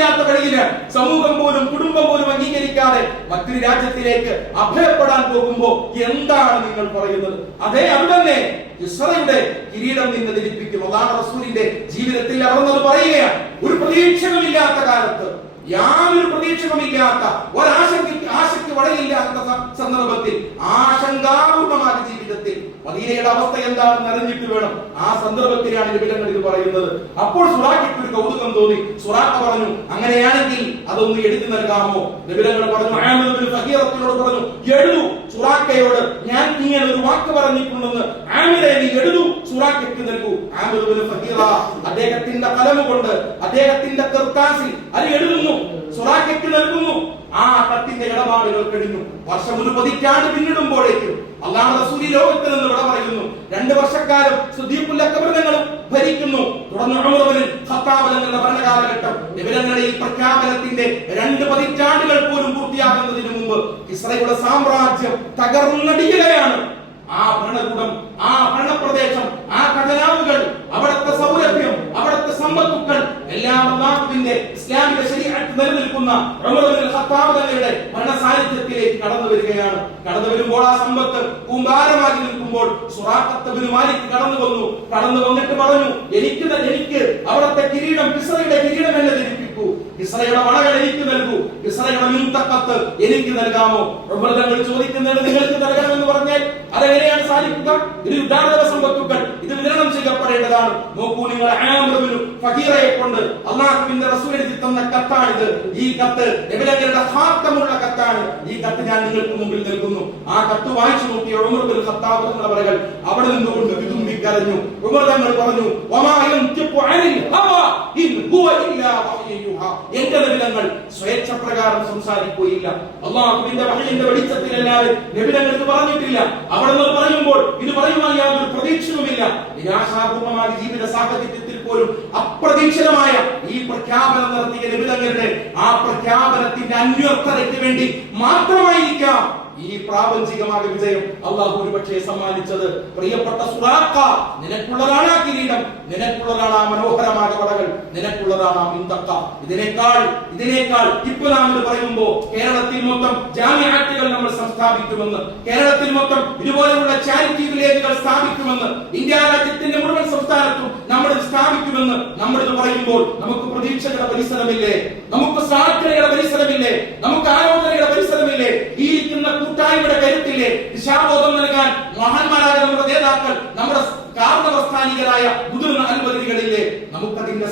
ആരുമില്ലാത്ത വഴിയില് സമൂഹം പോലും കുടുംബം പോലും അംഗീകരിക്കാതെ മറ്റൊരു രാജ്യത്തിലേക്ക് അഭയപ്പെടാൻ പോകുമ്പോ എന്താണ് നിങ്ങൾ പറയുന്നത്? അതേ അത് തന്നെ കിസ്റയുടെ കിരീടം നിന്നെ ധരിപ്പിക്കും. അതാണ് റസൂലിന്റെ ജീവിതത്തിൽ അവർന്നത് പറയുകയാണ്. ഒരു പ്രതീക്ഷകളുമില്ലാത്ത കാലത്ത്, യാതൊരു പ്രതീക്ഷകളുമില്ലാത്ത ആശയ്ക്ക് വടയില്ലാത്ത സന്ദർഭത്തിൽ, ആശങ്കാപൂർണമായ ജീവിതത്തിൽ മദീനയുടെ അവസ്ഥ എന്താണെന്ന് അറിഞ്ഞിട്ട് വേണം ആ സന്ദർഭത്തിലാണ് നബിതങ്ങൾ ഇത് പറയുന്നത്. അപ്പോൾ സുറാഖയ്ക്ക് ഒരു കൗതുകം തോന്നി. സുറാഖ പറഞ്ഞു, അങ്ങനെയാണെങ്കിൽ അതൊന്ന് എഴുതി നൽകാമോ? നബിതങ്ങൾ പറഞ്ഞു, ആമിർ ബിൻ ഫഹീറത്തിനോട് പറഞ്ഞു, എഴുതൂ സുറാഖയോട്, ഞാൻ ഇങ്ങനെ ഒരു വാക്ക് പറഞ്ഞിട്ടുണ്ടെന്ന് ആമിറെ നീ എഴുതൂ, സുറാഖയ്ക്ക് നൽകൂ. ആമിർ ബിൻ ഫഹീറ അദ്ദേഹത്തിന്റെ കലം കൊണ്ട് അദ്ദേഹത്തിന്റെ കർത്താസിൽ അത് എഴുതുന്നു, സുറാഖയ്ക്ക് നൽകുന്നു. ആ കത്തിന്റെ ഇടപാടുകൾ കഴിഞ്ഞു. വർഷം ഒരു 10 പതിറ്റാണ്ട് പിന്നിടുമ്പോഴേക്കും അല്ലാഹു റസൂൽ ലോകത്തിൽ നിന്ന് വിട പറയുന്നു. 2 വർഷക്കാലം സിദ്ദീഖുൽ അക്ബർ തങ്ങളും ഭരിക്കുന്നു. തുടർന്ന് ഉമർ ഇബ്നുൽ ഖത്താബ് തങ്ങളുടെ ഭരണകാലഘട്ടം. നബിതങ്ങളുടെ ഈ പ്രഖ്യാപനത്തിന്റെ 2 പതിറ്റാണ്ടുകൾ പോലും പൂർത്തിയാകുന്നതിന് മുമ്പ് കിസ്റയുടെ സാമ്രാജ്യം തകർന്നടിയുകയാണ്. ആ ഭരണകൂടം, ആ ഭരണപ്രദേശം, ആ ഖജനാവുകൾ, അവിടുത്തെ സൗരഭ്യം, അവിടുത്തെ സമ്പത്തുക്കൾ എല്ലാം അല്ലാഹുവിന്റെ ഇസ്ലാമിക ശരീഅത്ത് നിലനിൽക്കുന്ന ഉമർ ഇബ്നുൽ ഖത്താബ് തങ്ങളുടെ ഭരണ സാന്നിധ്യത്തിലേക്ക് കടന്നു വരികയാണ്. കടന്നു വരുമ്പോൾ ആ സമ്പത്ത് കൂമ്പാരമായി നിൽക്കുമ്പോൾ സുറാഖത്ത് ബിൻ മാലിക് കടന്നു വന്നിട്ട് പറഞ്ഞു, എനിക്ക് അവിടുത്തെ കിരീടം, കിസ്റയുടെ കിരീടം എന്നെ ധരിപ്പിക്കൂ, കിസ്റയുടെ വളകൾ എനിക്ക് നൽകൂ, കിസ്റയുടെ മിൻതഖത്ത് എനിക്ക് നൽകാമോ? ഉമർ തങ്ങൾ ചോദിക്കുന്നത് നിങ്ങൾക്ക് നൽകണമെന്ന് പറഞ്ഞാൽ അതെങ്ങനെയാണ് സാധിക്കുക? ഇത് യുദ്ധാന്തര സമ്പത്തുക്കൾ, ഇത് വിതരണം ചെയ്യപ്പെടേണ്ടതാണ്. നോക്കൂ നിങ്ങൾ, ആമിർ ബിൻ ഫഹീറയെ കൊണ്ട് അല്ലാഹുവിന്റെ റസൂൽ എഴുതി തന്ന കത്താണിത്. ഈ കത്ത് നബിതങ്ങളുടെ ഖാത്തമുള്ള കത്താണ്. ഈ കത്ത് ഞാൻ നിങ്ങൾക്ക് മുമ്പിൽ നൽകുന്നു. ആ കത്ത് വായിച്ചു നോക്കിയ ഉമർ ബിൻ ഖത്താബ് തങ്ങൾ അവിടെ നിന്നുകൊണ്ട് വിതുമ്പി കരഞ്ഞു. ഉമർ തങ്ങൾ പറഞ്ഞു, വമാ യൻതിഖു അനിൽ ഹവാ ഇൻ ഹുവ ഇല്ലാ വഹ്യുഹാ. എന്റെ നബിതങ്ങൾ സ്വേച്ഛപ്രകാരം സംസാരിക്കുകയില്ല. അല്ലാഹുവിന്റെ വഹയിന്റെ വെളിച്ചത്തിലല്ലാതെ നബിതങ്ങൾ ഇത് പറഞ്ഞിട്ടില്ല. അവിടെ നിന്ന് പറയുമ്പോൾ ഇത് പറയുവാൻ യാതൊരു പ്രതീക്ഷയുമില്ല. നിരാശാപൂർണമായ ജീവിത സാഹചര്യത്തിൽ പോലും അപ്രതീക്ഷിതമായ ഈ പ്രഖ്യാപനം നടത്തിയ നബിതങ്ങളുടെ ആ പ്രഖ്യാപനത്തിന്റെ അന്വർത്ഥതയ്ക്ക് വേണ്ടി മാത്രമായിരിക്കാം ഈ പ്രാപഞ്ചികമായ വിജയം അല്ലാഹു ഒരുപക്ഷേ സമ്മാനിച്ചത്. പ്രിയപ്പെട്ട സുറാഖ, നിനക്കുള്ളതാണ് ആ കിരീടം, നിനക്കുള്ളതാണ് ആ മനോഹരമായ വടകൾ, നിനക്കുള്ളതാണ് ആ മിൻതഖ. ഇതിനേക്കാൾ ഇപ്പോൾ നാം ഇത് പറയുമ്പോ കേരളത്തിൽ മൊത്തം ജാമിഅത്തുകൾ നമ്മൾ സ്ഥാപിക്കുമെന്ന്, കേരളത്തിൽ മൊത്തം ഇതുപോലെയുള്ള ചാരിറ്റി വില്ലേജുകൾ സ്ഥാപിക്കുമെന്ന്, ഇന്ത്യ രാജ്യത്തിന്റെ മുഴുവൻ സംസ്ഥാനത്തും നമ്മൾ സ്ഥാപിക്കുമെന്ന് നമ്മൾ ഇത് പറയുമ്പോൾ നമുക്ക് പ്രതീക്ഷകളുടെ പരിസരമില്ലേ? നമുക്ക് സാധ്യതയുടെ പരിസരമില്ലേ? നമുക്ക് ആലോചനയുടെ പരിസരമില്ലേ? ഈ കൂട്ടായ്മയുടെ കരുത്തില്ലേ? ദിശാബോധം നൽകാൻ മഹാന്മാരായ നമ്മുടെ നേതാക്കൾ, നമ്മുടെ കാരണവസ്ഥാനികരായ മുതിർന്ന അൽവരികളില്ലേ? നമുക്കതിന്റെ